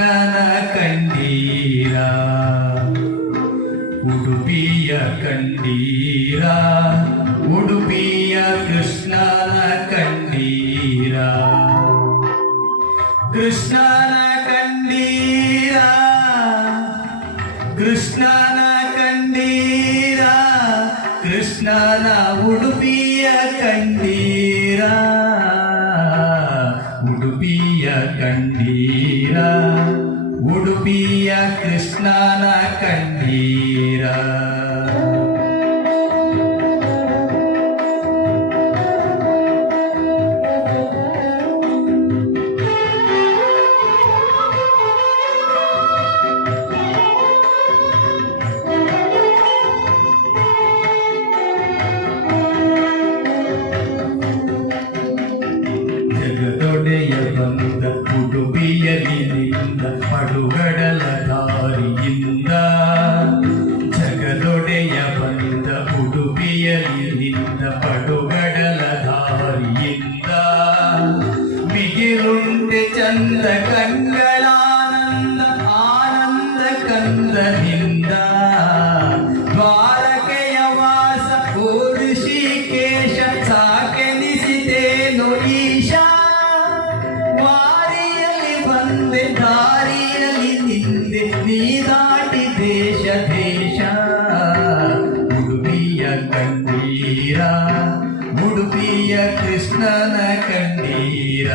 ಕೃಷ್ಣನ ಕಂಡೀರ ಉಡುಪಿಯ ಕಂಡೀರ ಉಡುಪಿಯ ಕೃಷ್ಣನ ಕಂಡೀರ ಕೃಷ್ಣನ ಕಂಡೀರ ಕೃಷ್ಣನ ಕಂಡೀರ ಕೃಷ್ಣನ ಉಡುಪಿಯ ಕಂಡೀರ ಉಡುಪಿಯ ಕಂಡೀರ ಉಡುಪಿಯ ಕೃಷ್ಣನ ಕಂಡೀರ ಜಗದೊಡೆಯ ಬಂದ ಉಡುಪಿಯಲಿನಿಂದ ಪಡುಗಡಲ ದಾರಿಯಿಂದ ಜಗದೊಡೆಯ ಬಂದ ಉಡುಪಿಯಲಿನಿಂದ ಪಡುಗಡಲ ದಾರಿಯಿಂದ ಮಿಗಿಲುಂಟೆ ಚಂದ ಕಂಗಳಾನಂದ ಆನಂದ ಕಂದನಿಂದ ದ್ವಾರಕೆಯ ವಾಸ ಓ ಋಷಿಕೇಶ ಸಾಕೆನಿಸಿದೇನು ಈಶಾ ವಾರಿಯಲ್ಲಿ ಬಂದೆ ದಾರಿಯಲ್ಲಿ ನಿಂದೆ ನೀ ದಾಟಿ ದೇಶ ದೇಶ ಉಡುಪಿಯ ಕಂಡೀರ ಉಡುಪಿಯ ಕೃಷ್ಣನ ಕಂಡೀರ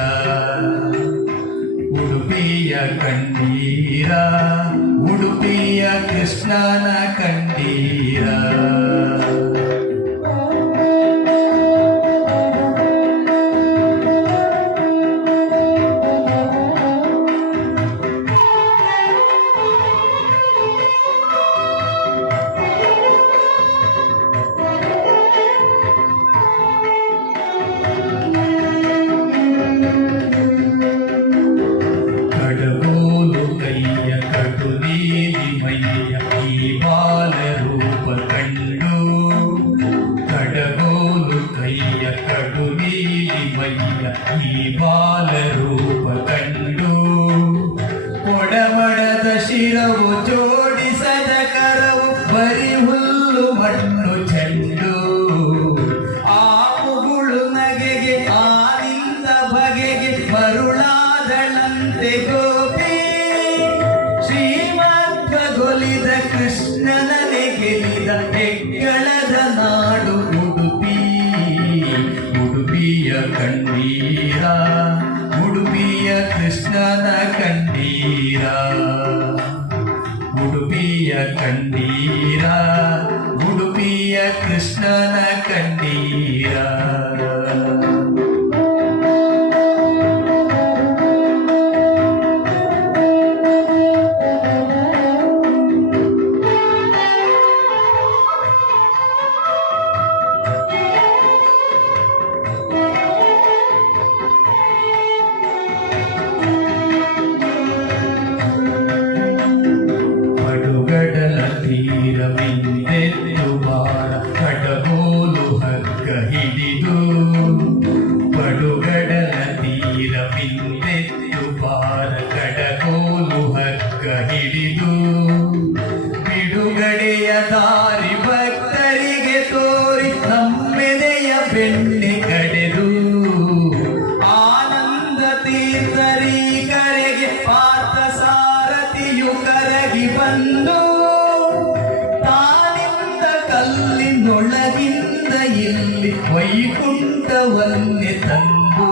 ಉಡುಪಿಯ ಕಂಡೀರ ಉಡುಪಿಯ ಕೃಷ್ಣನ ಕಂಡೀರ ಕಡಗೋಲು ಕೈಯ ಕಡು ನೀಲಿ ಮೈಯ ಈ ಬಾಲರೂಪ ಕಂಡು ಕಡಗೋಲು ಕೈಯ ಕಡು ನೀಲಿ ಮೈಯ ಈ ಬಾಲರೂಪ ಕಂಡು ಕೊಡಮಡದ ಶಿರವು ಜೋಡಿಸದ ಕರವು ಬರಿ ಹುಲ್ಲು ಮಣ್ಣು ಚೆಂಡು ಆ ಮುಗುಳು ನಗೆಗೆ ಆನಿಂದ ಬಗೆಗೆ ಮರುಳಾದಳಂತೆ ಗೋಪಿ ಶ್ರೀಮಧ್ವಗೊಲಿದ ಕೃಷ್ಣನನೆ ಗೆಲಿದ ಹೆಗ್ಗಳದ ನಾಡು ಉಡುಪಿ ಉಡುಪಿಯ ಕಂಡೀರ ಉಡುಪಿಯ ಕೃಷ್ಣನ ಕಂಡೀರ ಉಡುಪಿಯ ಕಂಡೀರ ಉಡುಪಿಯ ಕೃಷ್ಣನ ಕಂಡೀರ ಪಡುಗಡಲ ತೀರವಿಂದೆದ್ದು ಬಾರ ಕಡಗೋಲು ಹಗ್ಗ ಹಿಡಿದು ಪಡುಗಡಲ ತೀರವಿಂದೆದ್ದು ಬಾರ ಕಡಗೋಲು ಹಗ್ಗ ಹಿಡಿದು ಬಿಡುಗಡೆಯ ದಾರಿ ಭಕ್ತರಿಗೆ ತೋರಿ ನಮ್ಮೆದೆಯ ಬೆಣ್ಣೆ ಕಡೆದು ಆನಂದ ತೀರ್ಥರಿ ಕರೆಗೆ ಪಾರ್ಥ ಸಾರಥಿಯು ಕರಗಿ ಬಂದು ತಾನಿಂದ ಕಲ್ಲಿನೊಳಗಿಂದ ಇಲ್ಲಿ ವೈಕುಂಠವನ್ನೇ ತಂದು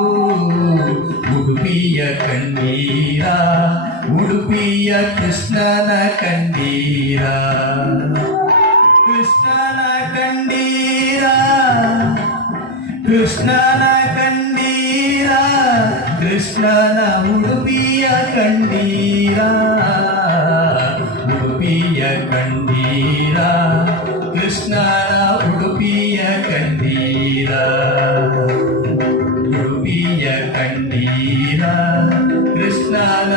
ಉಡುಪಿಯ ಕಂಡೀರ ಉಡುಪಿಯ ಕೃಷ್ಣನ ಕಂಡೀರ ಕೃಷ್ಣನ ಕಂಡೀರ ಕೃಷ್ಣನ ಕಂಡೀರ ಕೃಷ್ಣನ ಉಡುಪಿಯ ಕಂಡೀರ ಉಡುಪಿಯ ಕಂಡೀರ ಕೃಷ್ಣನ ಉಡುಪಿಯ ಕಂಡೀರ ಉಡುಪಿಯ ಕಂಡೀರ ಕೃಷ್ಣನ